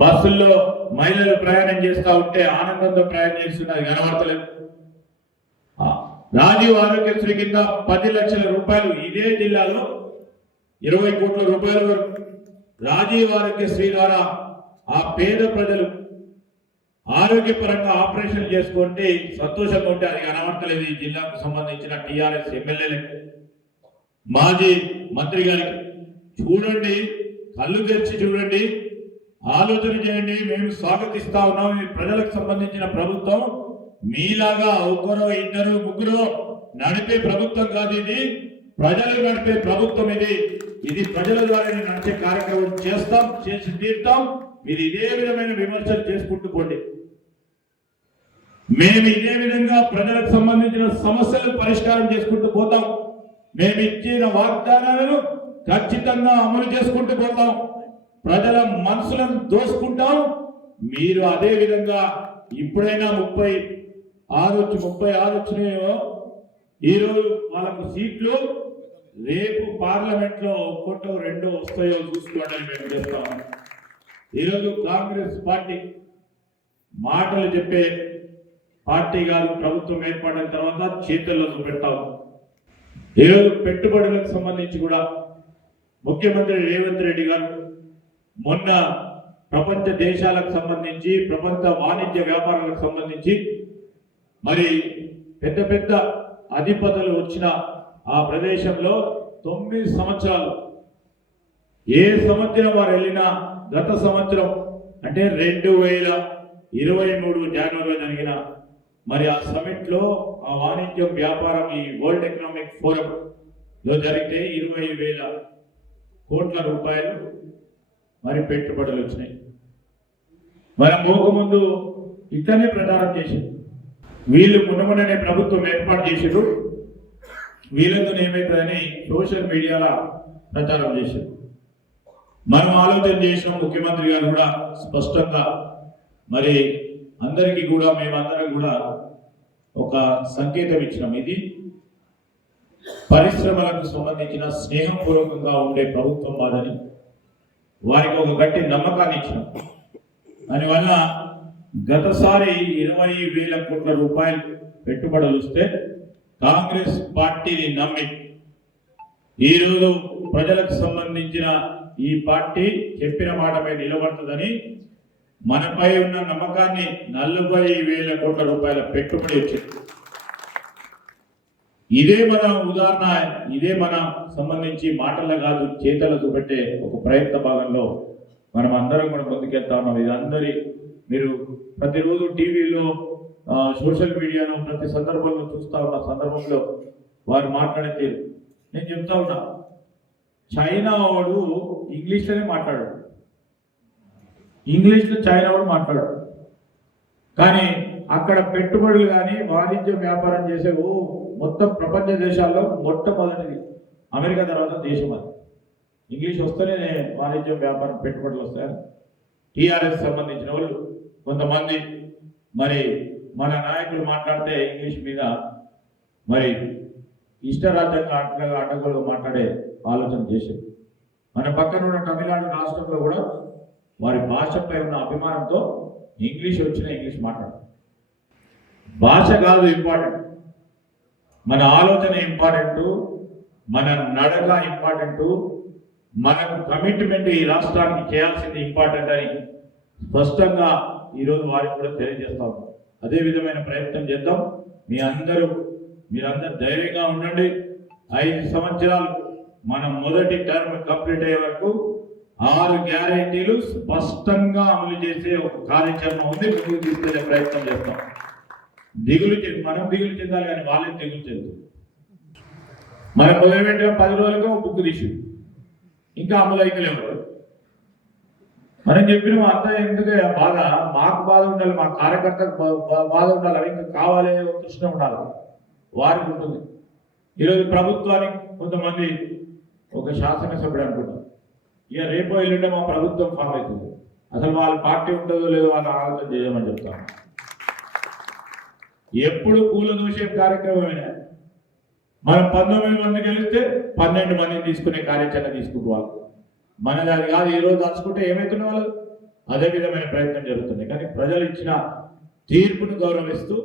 బస్సుల్లో మహిళలు ప్రయాణం చేస్తూ ఉంటే ఆనందంతో ప్రయాణం చేస్తున్నది కనబడతలేదు. రాజీవ్ ఆరోగ్యశ్రీ కింద 10 లక్షల రూపాయలు ఇదే జిల్లాలో 20 కోట్ల రూపాయల వరకు రాజీవ్ ఆరోగ్యశ్రీ ద్వారా ఆ పేద ప్రజలు ఆరోగ్యపరంగా ఆపరేషన్ చేసుకుంటే సంతోషంగా ఉంటే అది కనబడతలేదు. ఈ జిల్లాకు సంబంధించిన టీఆర్ఎస్ ఎమ్మెల్యేలకు మాజీ మంత్రి గారికి చూడండి, కళ్ళు తెరిచి చూడండి, ఆలోచన చేయండి. మేము స్వాగతిస్తా ఉన్నాం. ఈ ప్రజలకు సంబంధించిన ప్రభుత్వం మీలాగా ఒకరో ఇద్దరు ముగ్గురు నడిపే ప్రభుత్వం కాదు. ఇది ప్రజలు నడిపే ప్రభుత్వం. ఇది ప్రజల ద్వారా నడిచే కార్యక్రమం చేస్తాం, చేసి తీరుతాం. మీరు ఇదే విధమైన విమర్శలు చేసుకుంటూ పోండి. మేము ఇదే విధంగా ప్రజలకు సంబంధించిన సమస్యలు పరిష్కారం చేసుకుంటూ పోతాం. మేము ఇచ్చిన వాగ్దానాలను ఖచ్చితంగా అమలు చేసుకుంటూ పోతాం. ప్రజల మనసులను దోసుకుంటాం. మీరు అదే విధంగా ఇప్పుడైనా 36 వచ్చినాయో ఈరోజు వాళ్ళకు సీట్లు, రేపు పార్లమెంట్ లో ఒక్కటో రెండో వస్తాయో చూసుకోవడానికి మేము చేస్తాం. ఈరోజు కాంగ్రెస్ పార్టీ మాటలు చెప్పే పార్టీ కాదు. ప్రభుత్వం ఏర్పడిన తర్వాత చేతుల్లో చూపెట్టాం. ఈరోజు పెట్టుబడులకు సంబంధించి కూడా ముఖ్యమంత్రి రేవంత్ రెడ్డి గారు మొన్న ప్రపంచ దేశాలకు సంబంధించి, ప్రపంచ వాణిజ్య వ్యాపారాలకు సంబంధించి మరి పెద్ద పెద్ద అధిపతులు వచ్చిన ఆ ప్రదేశంలో 9 సంవత్సరాలు ఏ సంవత్సరం వారు వెళ్ళినా, గత సంవత్సరం అంటే 2023 జనవరిలో జరిగిన మరి ఆ సమిట్ లో ఆ వాణిజ్యం వ్యాపారం ఈ వరల్డ్ ఎకనామిక్ ఫోరం లో జరిగితే 20,000 కోట్ల రూపాయలు మరి పెట్టుబడులు వచ్చినాయి. మనం ముందు ఇట్లనే ప్రచారం చేసింది. వీళ్ళు మునముననే ప్రభుత్వం ఏర్పాటు చేసారు, వీళ్ళతో ఏమవుతుందని సోషల్ మీడియాలో ప్రచారం చేశారు. మనం ఆలోచన చేసిన ముఖ్యమంత్రి గారు కూడా స్పష్టంగా మరి అందరికీ కూడా మేమందరం కూడా ఒక సంకేతం ఇచ్చినాం. ఇది పరిశ్రమలకు సంబంధించిన స్నేహపూర్వకంగా ఉండే ప్రభుత్వం కాదని వారికి ఒక గట్టి నమ్మకాన్ని ఇచ్చినాం. దానివల్ల గతసారి 20,000 కోట్ల రూపాయలు పెట్టుబడులు వస్తే కాంగ్రెస్ పార్టీని నమ్మి ఈరోజు ప్రజలకు సంబంధించిన ఈ పార్టీ చెప్పిన మాట మీద నిలబడుతుందని మనపై ఉన్న నమ్మకాన్ని 40,000 కోట్ల రూపాయల పెట్టుబడి వచ్చింది. ఇదే మన ఉదాహరణ. ఇదే మన సంబంధించి మాటల్లో కాదు, చేతలు చూపెట్టే ఒక ప్రయత్న భాగంలో మనం అందరం కూడా ముందుకెళ్తా ఉన్నాం. ఇది అందరి మీరు ప్రతిరోజు టీవీలో, సోషల్ మీడియాలో ప్రతి సందర్భంలో చూస్తా ఉన్న సందర్భంలో వారు మాట్లాడే తీరు నేను చెప్తా ఉన్నా. చైనా వాడు ఇంగ్లీష్లోనే మాట్లాడాడు, ఇంగ్లీష్లో చైనా వాడు మాట్లాడాడు. కానీ అక్కడ పెట్టుబడులు కానీ వాణిజ్య వ్యాపారం చేసే మొత్తం ప్రపంచ దేశాల్లో మొట్టమొదటిది అమెరికా తర్వాత దేశం అది. ఇంగ్లీష్ వస్తేనే వాణిజ్యం వ్యాపారం పెట్టుబడులు వస్తాయని టీఆర్ఎస్ సంబంధించిన వాళ్ళు కొంతమంది మరి మన నాయకులు మాట్లాడితే ఇంగ్లీష్ మీద మరి ఇష్టరాజ్యంగా అడ్డగోలు మాట్లాడే ఆలోచన చేశారు. మన పక్కన ఉన్న తమిళనాడు రాష్ట్రంలో కూడా వారి భాషపై ఉన్న అభిమానంతో ఇంగ్లీష్ వచ్చిన ఇంగ్లీష్ మాట్లాడారు. భాష కాదు ఇంపార్టెంట్, మన ఆలోచన ఇంపార్టెంట్, మన నడక ఇంపార్టెంట్, మనకు కమిట్మెంట్ ఈ రాష్ట్రానికి చేయాల్సింది ఇంపార్టెంట్ అని స్పష్టంగా ఈరోజు వారికి కూడా తెలియజేస్తా ఉన్నాం. అదే విధమైన ప్రయత్నం చేద్దాం. మీరందరూ ధైర్యంగా ఉండండి. 5 సంవత్సరాలు మనం మొదటి టర్మ్ కంప్లీట్ అయ్యే వరకు 6 గ్యారెంటీలు స్పష్టంగా అమలు చేసే ఒక కార్యాచరణ ఉంది. ముందుకు తీసుకెళ్లే ప్రయత్నం చేస్తాం. మనం దిగులు చెందాలి కానీ వాళ్ళే దిగులు చెందుతారు. మనం మొదలుపెట్టిన 10 రోజులుగా బుక్ తీసి ఇంకా అమలు అయితే లేవు. మనం చెప్పిన అంతా ఎందుకే బాధ, మాకు బాధ ఉండాలి, మా కార్యకర్తకు బాధ ఉండాలి, అవి ఇంకా కావాలి, కృష్ణ ఉండాలి, వారికి ఉంటుంది. ఈరోజు ప్రభుత్వానికి కొంతమంది ఒక శాసనసభ్యుడు అనుకుంటారు, ఇక రేపో ఎల్లుండే మా ప్రభుత్వం ఫామ్ అవుతుంది, అసలు వాళ్ళ పార్టీ ఉంటుందో లేదో వాళ్ళ ఆలోచన చేయమని చెప్తాను. ఎప్పుడు కూలదోషే కార్యక్రమమైనా మనం 19 మంది గెలిస్తే 12 మందిని తీసుకునే కార్యాచరణ తీసుకుంటూ వాళ్ళు మనది అది కాదు. ఈరోజు తలుచుకుంటే ఏమవుతున్న వాళ్ళు అదే విధమైన ప్రయత్నం జరుగుతుంది. కానీ ప్రజలు ఇచ్చిన తీర్పును గౌరవిస్తూ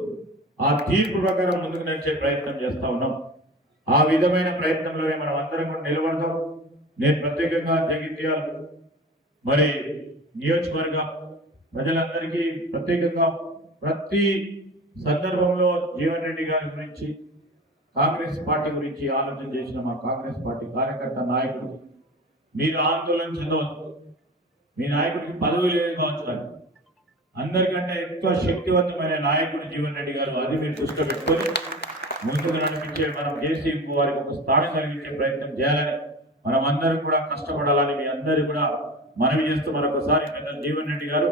ఆ తీర్పు ప్రకారం ముందుకు నడిచే ప్రయత్నం చేస్తూ ఉన్నాం. ఆ విధమైన ప్రయత్నంలోనే మనం అందరం కూడా నిలబడదాం. నేను ప్రత్యేకంగా జగిత్యాల మరి నియోజకవర్గ ప్రజలందరికీ ప్రత్యేకంగా ప్రతి సందర్భంలో జీవన్ రెడ్డి గారి గురించి, కాంగ్రెస్ పార్టీ గురించి ఆలోచన చేసిన మా కాంగ్రెస్ పార్టీ కార్యకర్త నాయకుడు, మీరు ఆందోళన చెందవద్దు. మీ నాయకుడికి పదవి లేదు కావచ్చు, కానీ అందరికంటే ఎక్కువ శక్తివంతమైన నాయకుడు జీవన్ రెడ్డి గారు. అది మీరు దృష్టిలో పెట్టుకొని ముందుకు నడిపించే మనం చేసి వారికి ఒక స్థానం కలిగించే ప్రయత్నం చేయాలని, మనం అందరం కూడా కష్టపడాలని మీ అందరూ కూడా మనవి చేస్తూ మరొకసారి పెద్ద జీవన్ రెడ్డి గారు